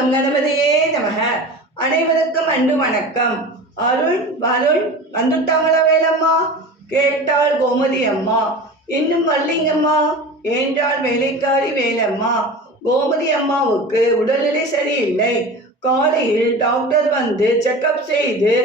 நம் கணபதியே நமக அனைவருக்கும் அன்பு வணக்கம் அருண் வருண் வந்துட்டாங்களா வேலம்மா கேட்டாள் கோமதி அம்மா இன்னும் வரலீங்கம்மா என்றாள் வேலைக்காரி வேலம்மா கோமதி அம்மாவுக்கு உடல்நிலை சரியில்லை காலையில் டாக்டர் வந்து செக்கப் செய்து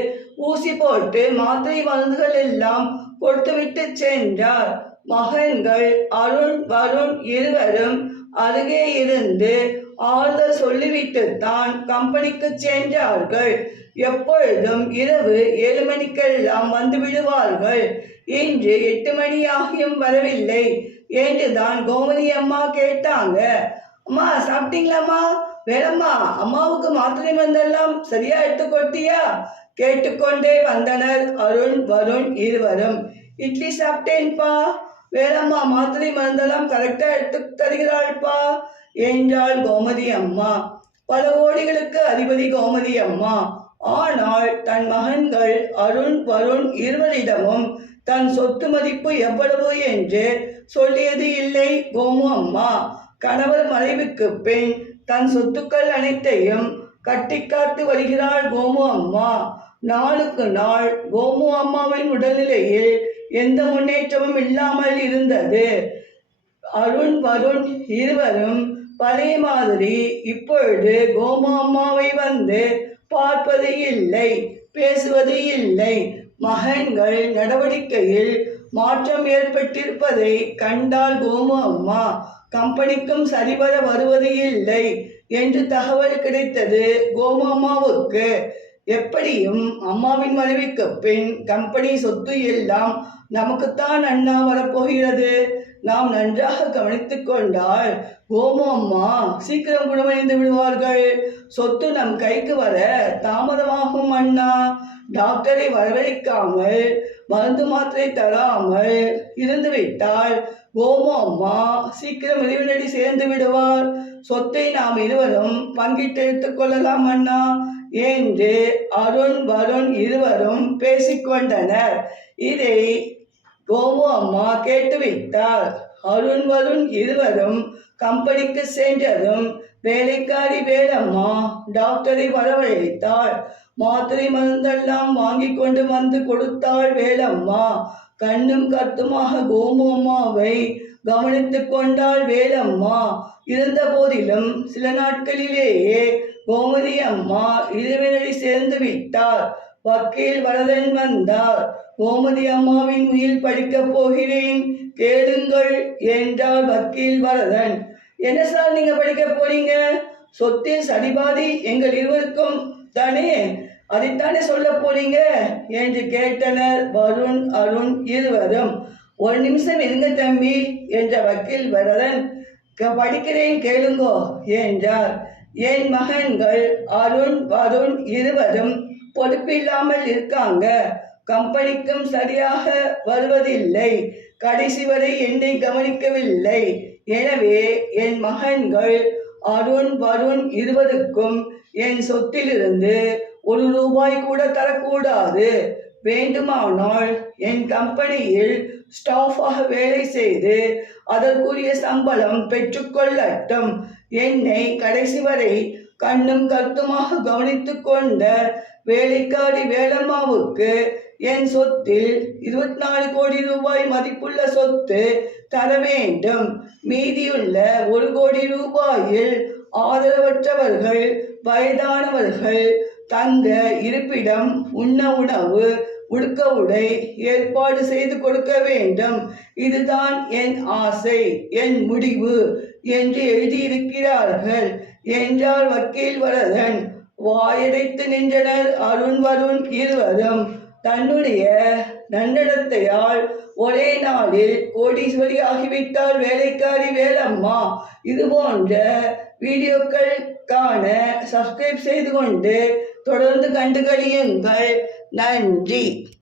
ஊசி போட்டு மாத்திரை மருந்துகள் எல்லாம் கொடுத்துவிட்டு சென்றார் மகன்கள் அருண் வருண் இருவரும் அருகே இருந்து ஆறுதல் சொல்லிவிட்டுத்தான் கம்பெனிக்கு சென்றார்கள் எப்பொழுதும் இரவு ஏழு மணிக்கெல்லாம் வந்து விடுவார்கள். இன்று எட்டு மணியாகியும் வரவில்லை. என்றுதான் கோமதி அம்மா கேட்டாங்க. அம்மா சாப்பிட்டீங்களாம்மா? வேணம்மா அம்மாவுக்கு மாத்திரை மருந்தெல்லாம் சரியா எடுத்து கொடுத்தியா? கேட்டுக்கொண்டே வந்தனர் அருண் வருண் இருவரும். இட்லி சாப்பிட்டேன்ப்பா வேலம்மா மாத்திரை மருந்தெல்லாம் கரெக்டா எடுத்து தருகிறாள்ப்பா என்றாள் கோமதி அம்மா. பல கோடிகளுக்கு அதிபதி கோமதி அம்மா. ஆனால் தன் மகன்கள் அருண் வருண் இருவரிடமும் தன் சொத்து மதிப்பு எவ்வளவு என்று சொல்லியது இல்லை கோமு அம்மா. கணவர் மறைவுக்கு பின் தன் சொத்துக்கள் அனைத்தையும் கட்டிக்காத்து வருகிறாள் கோமு அம்மா. நாளுக்கு நாள் கோமு அம்மாவின் உடல்நிலையில் எந்த முன்னேற்றமும் இல்லாமல் இருந்தது. அருண் வருண் இருவரும் பழைய மாதிரி இப்பொழுது கோமாமாவை வந்து பார்ப்பது இல்லை பேசுவது இல்லை. மகன்கள் நடவடிக்கையில் மாற்றம் ஏற்பட்டிருப்பதை கண்டால் கோமு அம்மா கம்பெனிக்கும் சரிவர வருவது இல்லை என்று தகவல் கிடைத்தது கோமு அம்மாவுக்கு. எப்படியும் அம்மாவின் மனைவிக்கு பின் கம்பெனி சொத்து எல்லாம் நமக்குத்தான் அண்ணா வரப்போகிறது. நாம் நன்றாக கவனித்துக் கொண்டால் கோமு அம்மா சீக்கிரம் குணமடைந்து விடுவார்கள். சொத்து நம் கைக்கு வர தாமதமாகும் அண்ணா. டாக்டரை வரவழைக்காமல் மருந்து மாத்திரை தராமல் இருந்துவிட்டால் கோமு அம்மா சீக்கிரம் இறைவனடி சேர்ந்து விடுவார். சொத்தை நாம் இருவரும் பங்கிட்டு எடுத்துக்கொள்ளலாம் அண்ணா என்று அருண் வருண் இருவரும் பேசிக்கொண்டனர் இதை கோமு அம்மா கேட்டுவிட்டார் அருண் வருண் இருவரும் கம்பெனிக்கு சென்றதும் வேலைக்காரி வேலம்மா டாக்டரை வரவழைத்தாள். மாத்திரை மருந்தெல்லாம் வாங்கி கொண்டு வந்து கொடுத்தாள் வேலம்மா. கண்ணும் கத்துமாக கோமு அம்மாவை கவனித்துக் கொண்டாள் வேலம்மா. இருந்த போதிலும் சில நாட்களிலேயே கோமதி அம்மா இறைவனடி சேர்ந்து விட்டார். வக்கீல் வரதன் வந்தார். கோமதி அம்மாவின் உயிர் படிக்கப் போகிறேன். கேளுங்கள் என்றார் வக்கீல் வரதன் என்ன சார் நீங்க படிக்க போறீங்க? சொத்தின் சரிபாதி எங்கள் இருவருக்கும் தானே? அதைத்தானே சொல்ல போறீங்க? என்று கேட்டனர் வருண் அருண் இருவரும். ஒரு நிமிஷம் இருங்க தம்பி என்ற வக்கீல் வரதன் "க- படிக்கிறேன் கேளுங்கோ என்றார். என் மகன்கள் அருண் வருண் இருவரும் பொறுப்பில்லாமல் இருக்காங்க. கம்பெனிக்கும் சரியாக வருவதில்லை. கடைசி வரை என்னை கவனிக்கவில்லை. எனவே என் மகன்கள் அருண் வருண் இருவருக்கும் என் சொத்திலிருந்து ஒரு ரூபாய் கூட தரக்கூடாது. வேண்டுமானால் என் கம்பெனியில் ஸ்டாஃபாக வேலை செய்து அதற்குரிய சம்பளம் பெற்றுக்கொள்ளட்டும். என்னை கடைசி வரை கண்ணும் கருத்துமாக கவனித்துக் கொண்ட வேலைக்காரி வேலம்மாவுக்கு என் சொத்தில் இருபத்தி நாலு கோடி ரூபாய் மதிப்புள்ள சொத்து தர வேண்டும். மீதியுள்ள ஒரு கோடி ரூபாயில் ஆதரவற்றவர்கள் வயதானவர்கள் தங்க இருப்பிடம் உண்ண உணவு உடுக்க உடை ஏற்பாடு செய்து கொடுக்க வேண்டும். இதுதான் என் ஆசை என் முடிவு என்று எழுதியிருக்கிறார்கள். என்றால் வக்கீல் வரதன் வாயடைத்து நின்றனர் அருண் வருண் இருவரும். தன்னுடைய நன்னடத்தையால் ஒரே நாளில் கோடீஸ்வரி ஆகிவிட்டால் வேலைக்காரி வேலம்மா. இது போன்ற வீடியோக்கள் காண சப்ஸ்கிரைப் செய்து கொண்டு தொடர்ந்து கண்டு கழியுங்கள் நன்றி.